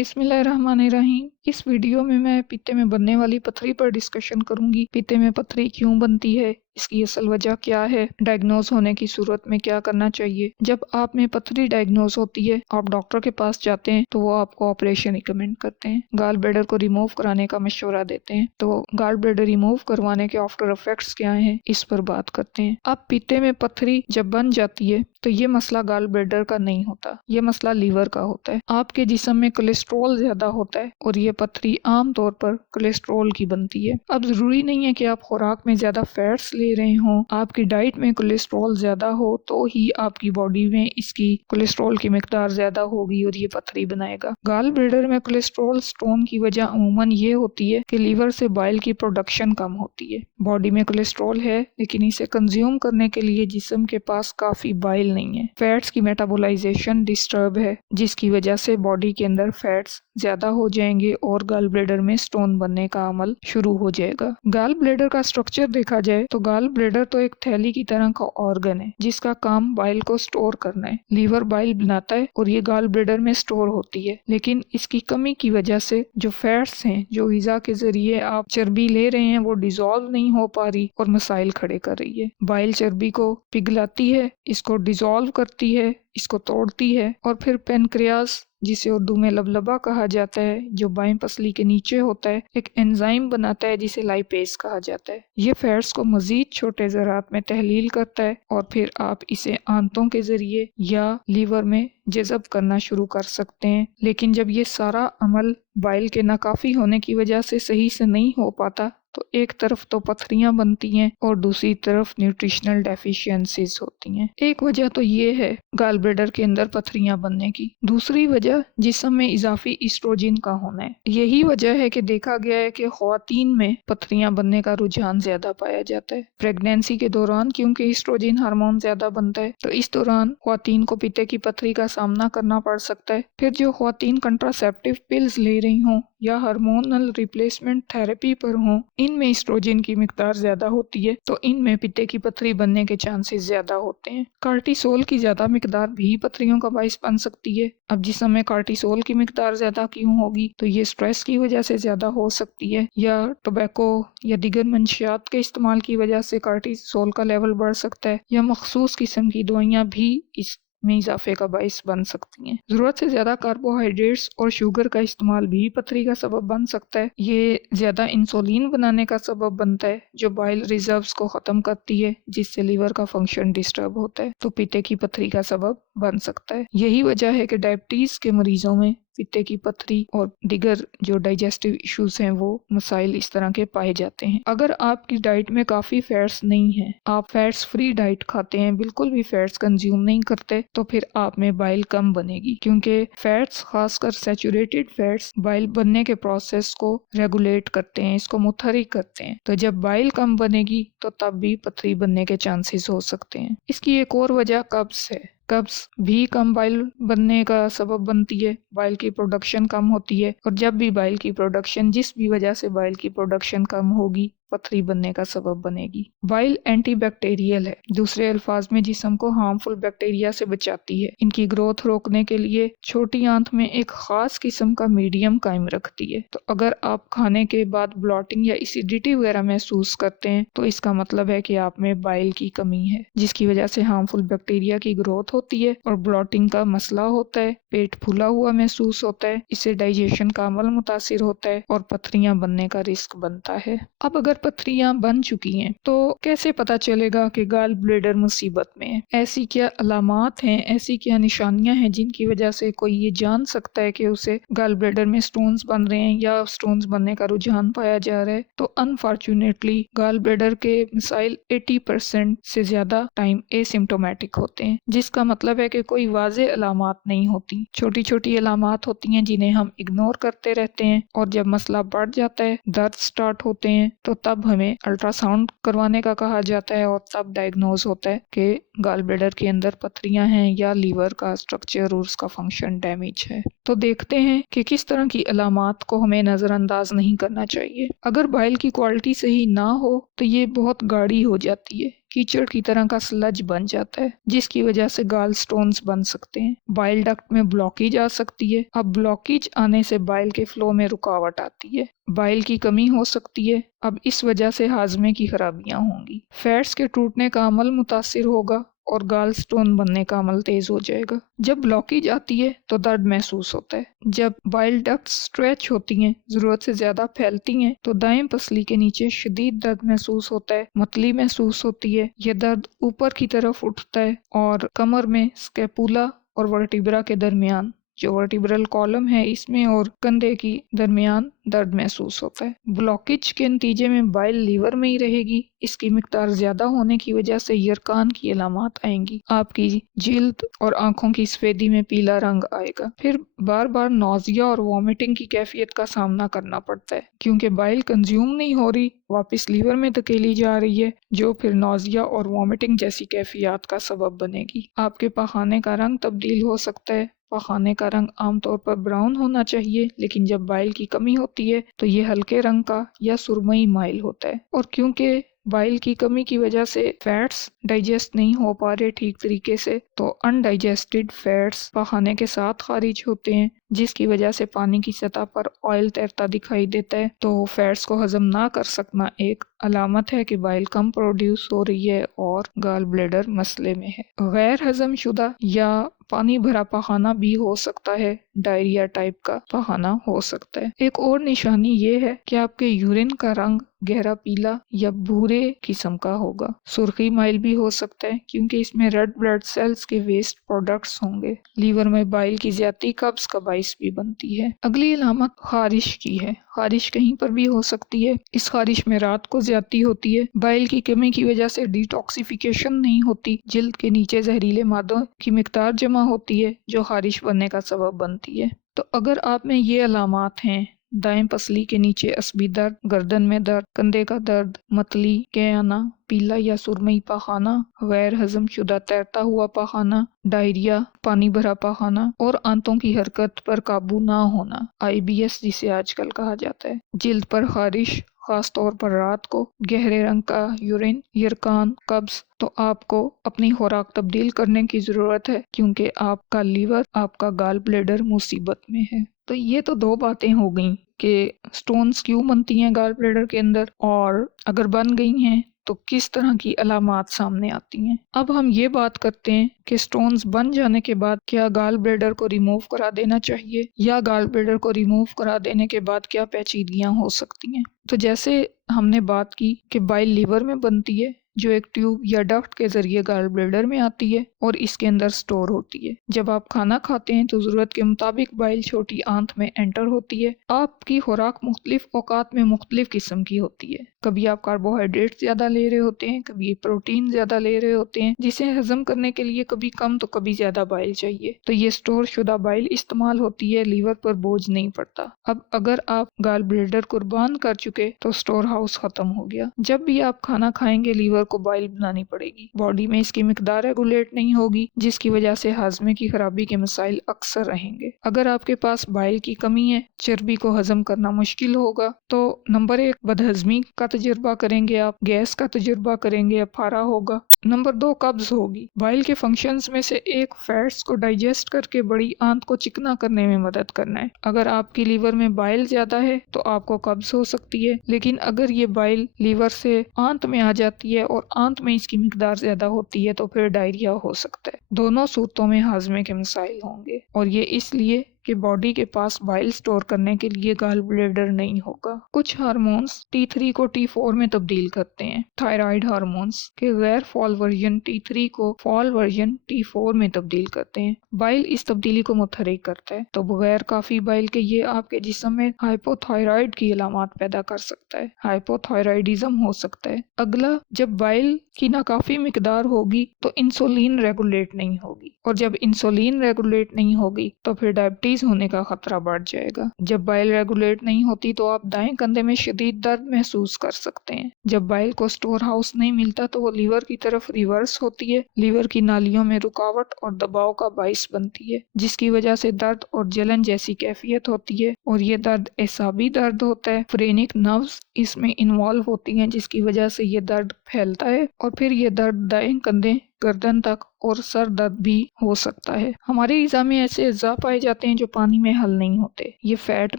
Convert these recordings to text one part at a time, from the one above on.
बिस्मिल्लाहिर्रहमानिर्रहीम। इस वीडियो में मैं पीते में बनने वाली पथरी पर डिस्कशन करूंगी। पीते में पथरी क्यों बनती है, इसकी असल वजह क्या है, डायग्नोज होने की सूरत में क्या करना चाहिए। जब आप में पथरी डायग्नोज होती है, आप डॉक्टर के पास जाते हैं तो वो आपको ऑपरेशन रिकमेंड करते हैं, गाल ब्लैडर को रिमूव कराने का मशवरा देते हैं। तो गाल ब्लैडर रिमूव करवाने के आफ्टर इफेक्ट्स क्या हैं, इस पर बात करते हैं। अब पीते में पथरी जब बन जाती है तो ये मसला गाल ब्लैडर का नहीं होता, ये मसला लीवर का होता है। आपके जिस्म में कोलेस्ट्रॉल ज्यादा होता है और ये पथरी आम तौर पर कोलेस्ट्रॉल की बनती है। अब जरूरी नहीं है कि आप खुराक में ज्यादा फैट्स ले रहे हो, आपकी डाइट में कोलेस्ट्रॉल ज्यादा हो तो ही आपकी बॉडी में इसकी कोलेस्ट्रॉल की मिकदार ज्यादा होगी और ये पथरी बनाएगा। गाल ब्लैडर में कोलेस्ट्रॉल स्टोन की वजह अमूमन ये होती है कि लीवर से बाइल की प्रोडक्शन कम होती है। बॉडी में कोलेस्ट्रॉल है लेकिन इसे कंज्यूम करने के लिए जिस्म के पास काफी बाइल नहीं है। फैट्स की मेटाबोलाइजेशन डिस्टर्ब है, जिसकी वजह से बॉडी के अंदर फैट्स ज्यादा हो जाएंगे और गाल ब्लैडर में स्टोन बनने का अमल शुरू हो जाएगा। गाल ब्लैडर का स्ट्रक्चर देखा जाए तो गाल ब्लैडर तो एक थैली की तरह का ऑर्गन है जिसका काम बाइल को स्टोर करना है। लीवर बाइल बनाता है और ये गाल ब्लैडर में स्टोर होती है, लेकिन इसकी कमी की वजह से जो फैट्स हैं, जो ग़िज़ा के जरिए आप चर्बी ले रहे हैं, वो डिसॉल्व नहीं हो पा रही और मसाइल खड़े कर रही है। बाइल चर्बी को पिघलाती है, इसको डिसॉल्व करती है, इसको तोड़ती है और फिर पेनक्रियास, जिसे उर्दू में लबलबा कहा जाता है, जो बाएं पसली के नीचे होता है, एक एंजाइम बनाता है जिसे लाइपेज कहा जाता है। ये फैट्स को मजीद छोटे ज़रात में तहलील करता है और फिर आप इसे आंतों के जरिए या लीवर में जज़ब करना शुरू कर सकते हैं। लेकिन जब ये सारा अमल बाइल के नाकाफी होने की वजह से सही से नहीं हो पाता तो एक तरफ तो पथरियां बनती हैं और दूसरी तरफ न्यूट्रिशनल डेफिशिएंसीज होती हैं। एक वजह तो ये है गाल ब्लैडर के अंदर पथरियां बनने की। दूसरी वजह जिस्म में इजाफी एस्ट्रोजन का होना है। यही वजह है कि देखा गया है कि ख्वातीन में पथरियां बनने का रुझान ज्यादा पाया जाता है। प्रेगनेंसी के दौरान क्योंकि एस्ट्रोजन हार्मोन ज्यादा बनता है तो इस दौरान ख्वातीन को पित्ते की पथरी का सामना करना पड़ सकता है। फिर जो ख्वातीन कंट्रासेप्टिव पिल्स ले रही हों या हार्मोनल रिप्लेसमेंट थेरेपी पर हों, इनमें एस्ट्रोजन की मिकदार ज्यादा होती है तो इनमें पित्ते की पथरी बनने के चांसेस ज्यादा होते हैं। कार्टिसोल की ज्यादा मिकदार भी पथरियों का बाइस बन सकती है। अब जिस्म में कार्टिसोल की मिकदार ज्यादा क्यों होगी, तो ये स्ट्रेस की वजह से ज्यादा हो सकती है या टोबैको या दीगर मंशियात के इस्तेमाल की वजह से कार्टिसोल का लेवल बढ़ सकता है या मखसूस किस्म की दवाइयाँ भी इस में इजाफे का बाइस बन सकती हैं। जरूरत से ज्यादा कार्बोहाइड्रेट्स और शुगर का इस्तेमाल भी पथरी का सबब बन सकता है। ये ज्यादा इंसुलिन बनाने का सबब बनता है जो बाइल रिजर्व्स को खत्म करती है, जिससे लीवर का फंक्शन डिस्टर्ब होता है तो पित्ते की पथरी का सबब बन सकता है। यही वजह है कि डायबिटीज के मरीजों में पित्ते की पथरी और दिगर जो डाइजेस्टिव इश्यूज हैं वो मसाइल इस तरह के पाए जाते हैं। अगर आपकी डाइट में काफी फैट्स नहीं है, आप फैट्स फ्री डाइट खाते हैं, बिल्कुल भी फैट्स कंज्यूम नहीं करते, तो फिर आप में बाइल कम बनेगी, क्योंकि फैट्स खासकर सैचुरेटेड फैट्स बाइल बनने के प्रोसेस को रेगुलेट करते हैं, इसको मुतहरिक करते हैं। तो जब बाइल कम बनेगी तो तब भी पथरी बनने के चांसेस हो सकते हैं। इसकी एक और वजह कब्ज है। कब्ज भी कम बाइल बनने का सबब बनती है, बाइल की प्रोडक्शन कम होती है और जब भी बाइल की प्रोडक्शन, जिस भी वजह से बाइल की प्रोडक्शन कम होगी, पथरी बनने का सबब बनेगी। बाइल एंटीबैक्टीरियल है, दूसरे अल्फाज में जिस्म को हार्मफुल बैक्टीरिया से बचाती है। इनकी ग्रोथ रोकने के लिए छोटी आंत में एक खास किस्म का मीडियम कायम रखती है। तो अगर आप खाने के बाद ब्लॉटिंग या एसिडिटी वगैरह महसूस करते हैं तो इसका मतलब है कि आप में बाइल की कमी है, जिसकी वजह से हार्मफुल बैक्टीरिया की ग्रोथ होती है और ब्लॉटिंग का मसला होता है, पेट फूला हुआ महसूस होता है, इससे डाइजेशन का अमल मुतासिर होता है और पथरियां बनने का रिस्क बनता है। अब अगर पथरियां बन चुकी हैं तो कैसे पता चलेगा कि गाल ब्लैडर मुसीबत में है? ऐसी क्या अलामात हैं, ऐसी क्या निशानियां हैं जिनकी वजह से कोई ये जान सकता है कि उसे गाल ब्लैडर में स्टोन्स बन रहे हैं या स्टोन्स बनने का रुझान पाया जा रहा है? तो अनफॉर्चुनेटली गाल ब्लैडर के मसाइल 80% से ज्यादा टाइम एसिम्टोमेटिक होते हैं, जिसका मतलब है कि कोई वाज़े अलामात नहीं होती, छोटी छोटी अलामात होती हैं जिन्हें हम इग्नोर करते रहते हैं और जब मसला बढ़ जाता है, दर्द स्टार्ट होते हैं, तो तब हमें अल्ट्रासाउंड करवाने का कहा जाता है और तब डायग्नोज होता है कि गाल ब्लैडर के अंदर पथरियां हैं या लीवर का स्ट्रक्चर और उसका फंक्शन डैमेज है। तो देखते हैं कि किस तरह की अलामात को हमें नजरअंदाज नहीं करना चाहिए। अगर बाइल की क्वालिटी सही ना हो तो ये बहुत गाढ़ी हो जाती है, कीचड़ की तरह का स्लज बन जाता है, जिसकी वजह से गाल स्टोन्स बन सकते हैं। बाइल डक्ट में ब्लॉकेज आ सकती है। अब ब्लॉकेज आने से बाइल के फ्लो में रुकावट आती है, बाइल की कमी हो सकती है। अब इस वजह से हाजमे की खराबियां होंगी, फैट्स के टूटने का अमल मुतासिर होगा और गाल स्टोन बनने का अमल तेज हो जाएगा। जब ब्लॉकेज आती है तो दर्द महसूस होता है। जब बाइल डक्ट्स स्ट्रेच होती हैं, जरूरत से ज्यादा फैलती हैं, तो दाएं पसली के नीचे शदीद दर्द महसूस होता है, मतली महसूस होती है। यह दर्द ऊपर की तरफ उठता है और कमर में स्कैपुला और वर्टिब्रा के दरमियान, जो वर्टिब्रल कॉलम है इसमें और कंधे की दरमियान दर्द महसूस होता है। ब्लॉकेज के नतीजे में बाइल लीवर में ही रहेगी। इसकी मिकदार ज्यादा होने की वजह से यरकान की अलामात आएंगी। आपकी जिल्द और आंखों की सफेदी में पीला रंग आएगा। फिर बार बार नौजिया और वॉमिटिंग की कैफियत का सामना करना पड़ता है, क्योंकि बाइल कंज्यूम नहीं हो रही, वापस लीवर में धकेली जा रही है, जो फिर नौजिया और वॉमिटिंग जैसी कैफियत का सबब बनेगी। आपके पखाने का रंग तब्दील हो सकता है। पखाने का रंग आमतौर पर ब्राउन होना चाहिए, लेकिन जब बाइल की कमी होती है तो ये हल्के रंग का या सुरमई माइल होता है। और क्योंकि बाइल की कमी की वजह से फैट्स डाइजेस्ट नहीं हो पा रहे ठीक तरीके से, तो अनडाइजेस्टेड फैट्स पखाने के साथ खारिज होते हैं, जिसकी वजह से पानी की सतह पर ऑयल तैरता दिखाई देता है। तो फैट्स को हजम ना कर सकना एक अलामत है कि बाइल कम प्रोड्यूस हो रही है और गाल ब्लैडर मसले में है। गैर हजम शुदा या पानी भरा पखाना भी हो सकता है, डायरिया टाइप का पखाना हो सकता है। एक और निशानी ये है कि आपके यूरिन का रंग गहरा पीला या भूरे किस्म का होगा। सुर्खी माइल भी हो सकता है, क्योंकि इसमें रेड ब्लड सेल्स के वेस्ट प्रोडक्ट्स होंगे। लीवर में बाइल की ज्यादा कब्ज का बाइस भी बनती है। अगली अलामत खारिश की है। खारिश कहीं पर भी हो सकती है। इस खारिश में रात को ज्यादा होती है। बाइल की कमी की वजह से डिटॉक्सिफिकेशन नहीं होती, जिल्द के नीचे जहरीले मादों की मिकदार जमा होती है, जो खारिश बनने का सबब बनती है। तो अगर आप में ये अलामात हैं, दाएं पसली के नीचे असबी दर्द, गर्दन में दर्द, कंधे का दर्द, मतली के आना, पीला या सुरमई पखाना, गैर हजम शुदा तैरता हुआ पखाना, डायरिया, पानी भरा पखाना और आंतों की हरकत पर काबू ना होना, IBS जिसे आजकल कहा जाता है, जिल्द पर खारिश, खास तौर पर रात को, गहरे रंग का यूरिन, यरकान, कब्ज, तो आपको अपनी खुराक तब्दील करने की जरूरत है, क्योंकि आपका लीवर, आपका गाल ब्लैडर मुसीबत में है। तो ये तो दो बातें हो गई कि स्टोन्स क्यों बनती हैं गाल ब्लैडर के अंदर, और अगर बन गई हैं तो किस तरह की अलामात सामने आती हैं। अब हम ये बात करते हैं कि स्टोन्स बन जाने के बाद क्या गाल ब्लैडर को रिमूव करा देना चाहिए, या गाल ब्लैडर को रिमूव करा देने के बाद क्या पेचीदगियां हो सकती हैं। तो जैसे हमने बात की कि बाइल लीवर में बनती है, जो एक ट्यूब या डक्ट के जरिए गाल ब्लैडर में आती है और इसके अंदर स्टोर होती है। जब आप खाना खाते हैं तो जरूरत के मुताबिक बाइल छोटी आंत में एंटर होती है। आपकी खुराक मुख्तलिफ औकात में मुख्तलिफ किस्म की होती है। कभी आप कार्बोहाइड्रेट ज्यादा ले रहे होते हैं, कभी प्रोटीन ज्यादा ले रहे होते हैं, जिसे हजम करने के लिए कभी कम तो कभी ज्यादा बाइल चाहिए। तो ये स्टोर शुदा बाइल इस्तेमाल होती है, लीवर पर बोझ नहीं पड़ता। अब अगर आप गाल ब्लैडर कुर्बान कर चुके तो स्टोर हाउस खत्म हो गया। जब भी आप खाना खाएंगे लीवर को बाइल बनानी पड़ेगी। बॉडी में इसकी मिकदार रेगुलेट नहीं होगी, जिसकी वजह से हाजमे की खराबी के मसाइल अक्सर रहेंगे। अगर आपके पास बाइल की कमी है, चर्बी को हजम करना मुश्किल होगा, तो नंबर 1 बदहजमी का तजुर्बा करेंगे, आप गैस का तजुर्बा करेंगे, अफारा होगा। नंबर 2 कब्ज होगी। बाइल के फंक्शंस में से एक फैट्स को डाइजेस्ट करके बड़ी आंत को चिकना करने में मदद करना है। अगर आपकी लीवर में बाइल ज्यादा है तो आपको कब्ज हो सकती है, लेकिन अगर ये बाइल लीवर से आंत में आ जाती है और आंत में इसकी मिकदार ज्यादा होती है तो फिर डायरिया हो सकता है। दोनों सूरतों में हाजमे के मसाइल होंगे, और ये इसलिए कि बॉडी के पास बाइल स्टोर करने के लिए गाल ब्लैडर नहीं होगा। कुछ हार्मोन्स T3 को T4 में तब्दील करते हैं। थायराइड हार्मोन्स के गैर फॉल वर्जन T3 को फॉल वर्जन T4 में तब्दील करते हैं। बाइल इस तब्दीली को मुतहरिक करता है, तो बगैर काफी बाइल के ये आपके जिस्म में हाइपोथायराइड की अलामत पैदा कर सकता है। हाइपोथायराइडिज्म हो सकता है। अगला, जब बाइल की नाकाफी मिकदार होगी तो इंसुलिन रेगुलेट नहीं होगी। اور جب انسولین ریگولیٹ نہیں ہوگی تو پھر ڈائبٹیز ہونے کا خطرہ بڑھ جائے گا۔ جب بائل ریگولیٹ نہیں ہوتی تو آپ دائیں کندھے میں شدید درد محسوس کر سکتے ہیں۔ جب بائل کو سٹور ہاؤس نہیں ملتا تو وہ لیور کی طرف ریورس ہوتی ہے، لیور کی نالیوں میں رکاوٹ اور دباؤ کا باعث بنتی ہے، جس کی وجہ سے درد اور جلن جیسی کیفیت ہوتی ہے، اور یہ درد اعصابی درد ہوتا ہے۔ فرینک نروز اس میں انوالو ہوتی ہیں، جس کی وجہ سے یہ درد پھیلتا ہے، اور پھر یہ درد دائیں کندھے، گردن تک اور سر درد بھی ہو سکتا ہے۔ ہماری غذا میں ایسے اجزاء پائے جاتے ہیں جو پانی میں حل نہیں ہوتے، یہ فیٹ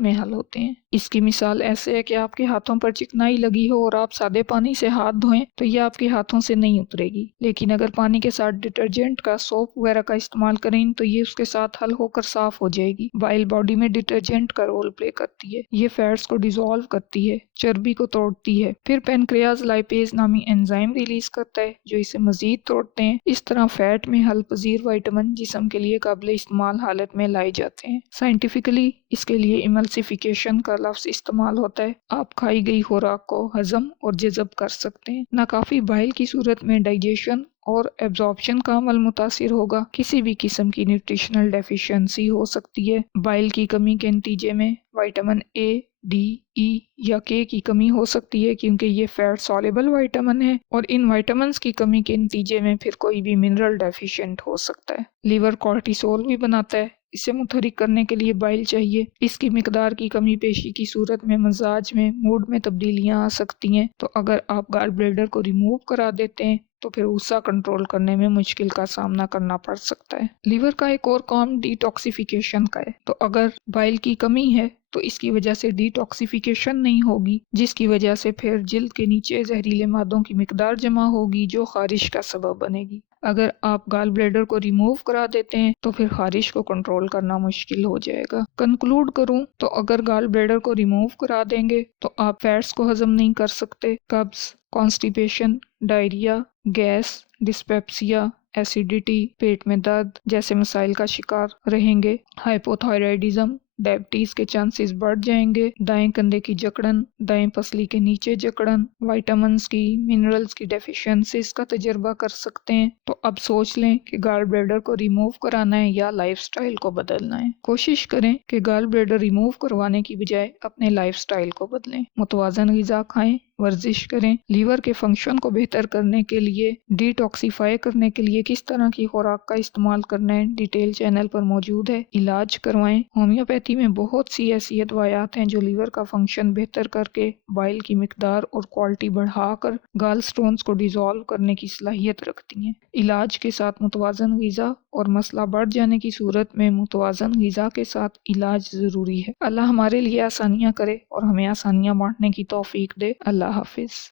میں حل ہوتے ہیں۔ اس کی مثال ایسے ہے کہ آپ کے ہاتھوں پر چکنائی لگی ہو اور آپ سادے پانی سے ہاتھ دھوئیں تو یہ آپ کے ہاتھوں سے نہیں اترے گی، لیکن اگر پانی کے ساتھ ڈٹرجنٹ کا، سوپ وغیرہ کا استعمال کریں تو یہ اس کے ساتھ حل ہو کر صاف ہو جائے گی۔ بائل باڈی میں ڈٹرجنٹ کا رول پلے کرتی ہے، یہ فیٹس کو ڈیزولو کرتی ہے، چربی کو توڑتی ہے، پھر پینکریاز لائپیز نامی انزائم ریلیز کرتا ہے جو اسے مزید توڑتے ہیں۔ اس طرح فیٹ میں حل پذیر وائٹامن جسم کے لیے قابل استعمال حالت میں لائے جاتے ہیں۔ سائنٹیفکلی اس کے لیے ایملسیفیکیشن کا لفظ استعمال ہوتا ہے۔ آپ کھائی گئی خوراک کو ہضم اور جذب کر سکتے ہیں۔ ناکافی بائل کی صورت میں ڈائجیشن اور ایبزارپشن کا عمل متاثر ہوگا۔ کسی بھی قسم کی نیوٹریشنل ڈیفیشنسی ہو سکتی ہے۔ بائل کی کمی کے نتیجے میں وائٹامن اے، ڈی، ای یا کے کی کمی ہو سکتی ہے، کیونکہ یہ فیٹ سoluble وائٹامن ہے، اور ان وائٹامنز کی کمی کے نتیجے میں پھر کوئی بھی منرل ڈیفیشینٹ ہو سکتا ہے۔ لیور کورٹیسول بھی بناتا ہے، اسے متحرک کرنے کے لیے بائل چاہیے۔ اس کی مقدار کی کمی پیشی کی صورت میں مزاج میں، موڈ میں تبدیلیاں آ سکتی ہیں، تو اگر آپ گال بلیڈر کو ریموو کرا دیتے ہیں تو پھر غصہ کنٹرول کرنے میں مشکل کا سامنا کرنا پڑ سکتا ہے۔ لیور کا ایک اور کام ڈیٹاکسیفیکیشن کا ہے، تو اگر بائل کی کمی ہے تو اس کی وجہ سے ڈیٹاکسیفیکیشن نہیں ہوگی، جس کی وجہ سے پھر جلد کے نیچے زہریلے مادوں کی مقدار جمع ہوگی جو خارش کا سبب بنے گی۔ اگر آپ گال بلیڈر کو ریموو کرا دیتے ہیں تو پھر خارش کو کنٹرول کرنا مشکل ہو جائے گا۔ کنکلوڈ کروں تو اگر گال بلیڈر کو ریموو کرا دیں گے تو آپ فیٹس کو ہضم نہیں کر سکتے، قبض، کانسٹیپیشن، ڈائریا، گیس، ڈسپیپسیا، ایسیڈیٹی، پیٹ میں درد جیسے مسائل کا شکار رہیں گے۔ ہائپوتھائرائڈزم، ڈائبٹیز کے چانسز بڑھ جائیں گے۔ دائیں کندھے کی جکڑن، دائیں پسلی کے نیچے جکڑن، وائٹامنز کی، منرلز کی ڈیفیشنسیز کا تجربہ کر سکتے ہیں۔ تو اب سوچ لیں کہ گال بلیڈر کو ریموو کرانا ہے یا لائف سٹائل کو بدلنا ہے۔ کوشش کریں کہ گال بلیڈر ریموو کروانے کی بجائے اپنے لائف سٹائل کو بدلیں۔ متوازن غذا کھائیں، ورزش کریں۔ لیور کے فنکشن کو بہتر کرنے کے لیے، ڈیٹاکسیفائی کرنے کے لیے کس طرح کی خوراک کا استعمال کرنا ہے، ڈیٹیل چینل پر موجود ہے۔ علاج کروائیں۔ ہومیوپیتھی میں بہت سی ایسی ادویات ہیں جو لیور کا فنکشن بہتر کر کے بائل کی مقدار اور کوالٹی بڑھا کر گال سٹونز کو ڈیزولو کرنے کی صلاحیت رکھتی ہیں۔ علاج کے ساتھ متوازن غذا اور مسئلہ بڑھ جانے کی صورت میں متوازن غذا کے ساتھ علاج ضروری ہے۔ اللہ ہمارے لیے آسانیاں کرے اور ہمیں آسانیاں بانٹنے کی توفیق دے۔ اللہ حافظ۔